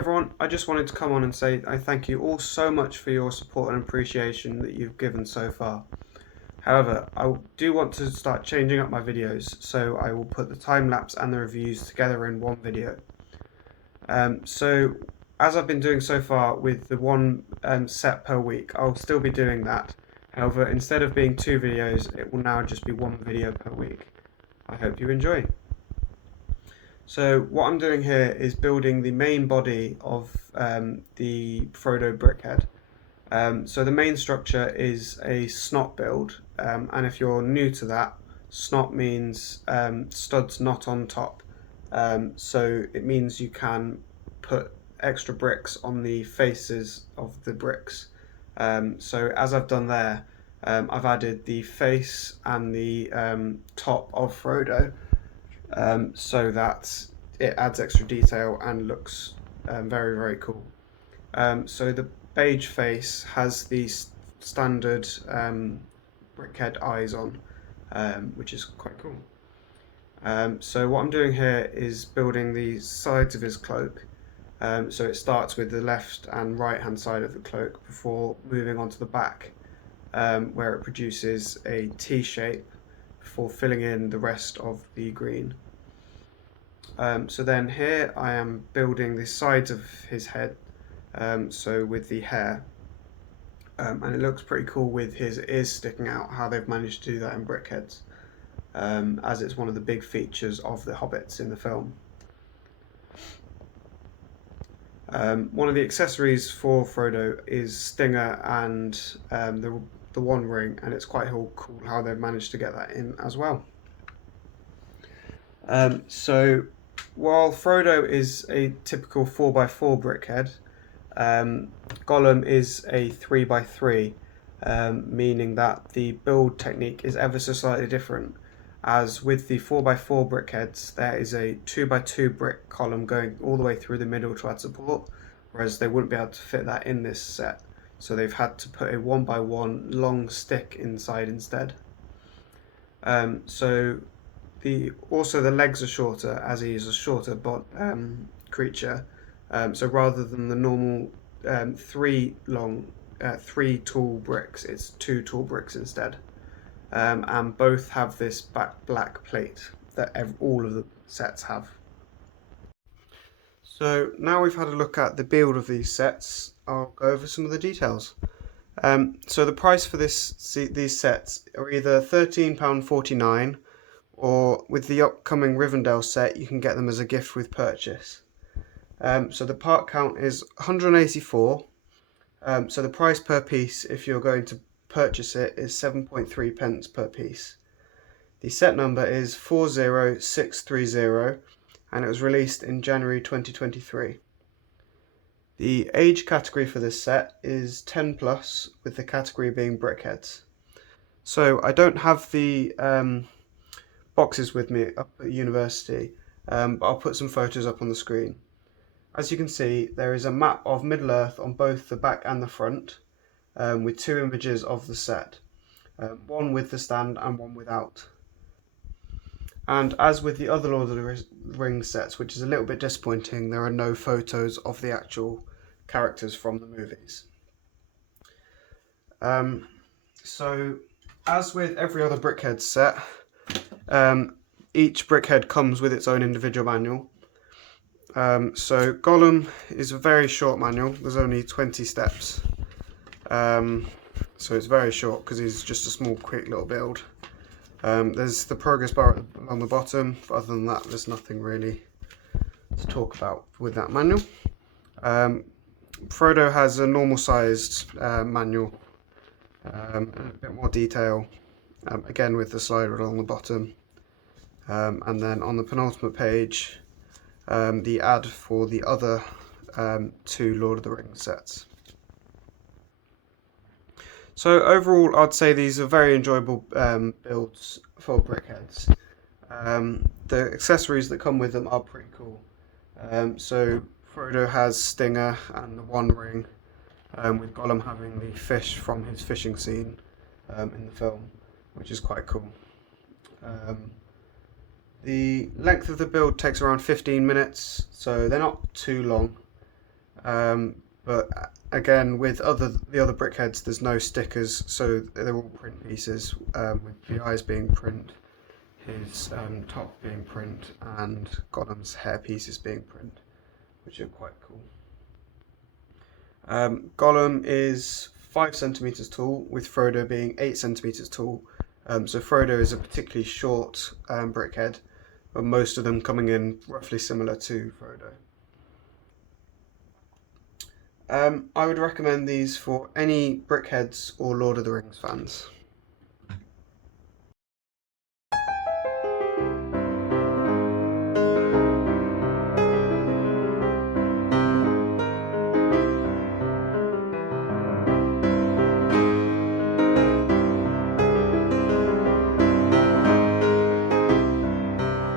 everyone, I just wanted to come on and say I thank you all so much for your support and appreciation that you've given so far. However, I do want to start changing up my videos, so I will put the time lapse and the reviews together in one video. So as I've been doing so far with the one set per week, I'll still be doing that. However, instead of being 2 videos, it will now just be 1 video per week. I hope you enjoy. So what I'm doing here is building the main body of the Frodo brickhead. So the main structure is a snot build, and if you're new to that, snot means studs not on top. So it means you can put extra bricks on the faces of the bricks. So as I've done there, I've added the face and the top of Frodo, so that it adds extra detail and looks very, very cool. So the beige face has the standard brickhead eyes on, which is quite cool. So what I'm doing here is building the sides of his cloak. So it starts with the left and right hand side of the cloak before moving on to the back, where it produces a T shape before filling in the rest of the green. So then here I am building the sides of his head, so with the hair, and it looks pretty cool with his ears sticking out, how they've managed to do that in brickheads, as it's one of the big features of the hobbits in the film. One of the accessories for Frodo is Stinger and the One Ring, and it's quite cool how they've managed to get that in as well. So while Frodo is a typical 4x4 brickhead, Gollum is a 3x3, meaning that the build technique is ever so slightly different. As with the 4x4 brickheads, there is a 2x2 brick column going all the way through the middle to add support, whereas they wouldn't be able to fit that in this set, so they've had to put a 1x1 long stick inside instead. So also the legs are shorter, as he is a shorter creature. So rather than the normal 3 tall bricks, it's 2 tall bricks instead. And both have this black plate that all of the sets have. So now we've had a look at the build of these sets, I'll go over some of the details. So the price for these sets are either £13.49, or with the upcoming Rivendell set you can get them as a gift with purchase. So the part count is 184, so the price per piece if you're going to purchase it is 7.3 pence per piece. The set number is 40630 and it was released in January 2023. The age category for this set is 10 plus, with the category being brickheads. So I don't have the boxes with me up at university, but I'll put some photos up on the screen. As you can see, there is a map of Middle Earth on both the back and the front, with 2 images of the set, one with the stand and one without. And as with the other Lord of the Rings sets, which is a little bit disappointing, there are no photos of the actual characters from the movies. So as with every other brickhead set, each brickhead comes with its own individual manual. So Gollum is a very short manual, there's only 20 steps, so it's very short because he's just a small quick little build. There's the progress bar along the bottom, but other than that there's nothing really to talk about with that manual. Frodo has a normal sized manual, a bit more detail, again with the slider along the bottom, and then on the penultimate page the ad for the other 2 Lord of the Rings sets. So overall I'd say these are very enjoyable builds for brickheads. The accessories that come with them are pretty cool. So Frodo has Stinger and the One Ring, with Gollum having the fish from his fishing scene in the film, which is quite cool. The length of the build takes around 15 minutes, so they're not too long. But again, with the other brickheads, there's no stickers, so they're all print pieces. With the eyes being print, his top being print, and Gollum's hair pieces being print, which are quite cool. Gollum is 5 centimeters tall, with Frodo being 8 centimeters tall. So Frodo is a particularly short brickhead, but most of them coming in roughly similar to Frodo. I would recommend these for any brickheads or Lord of the Rings fans.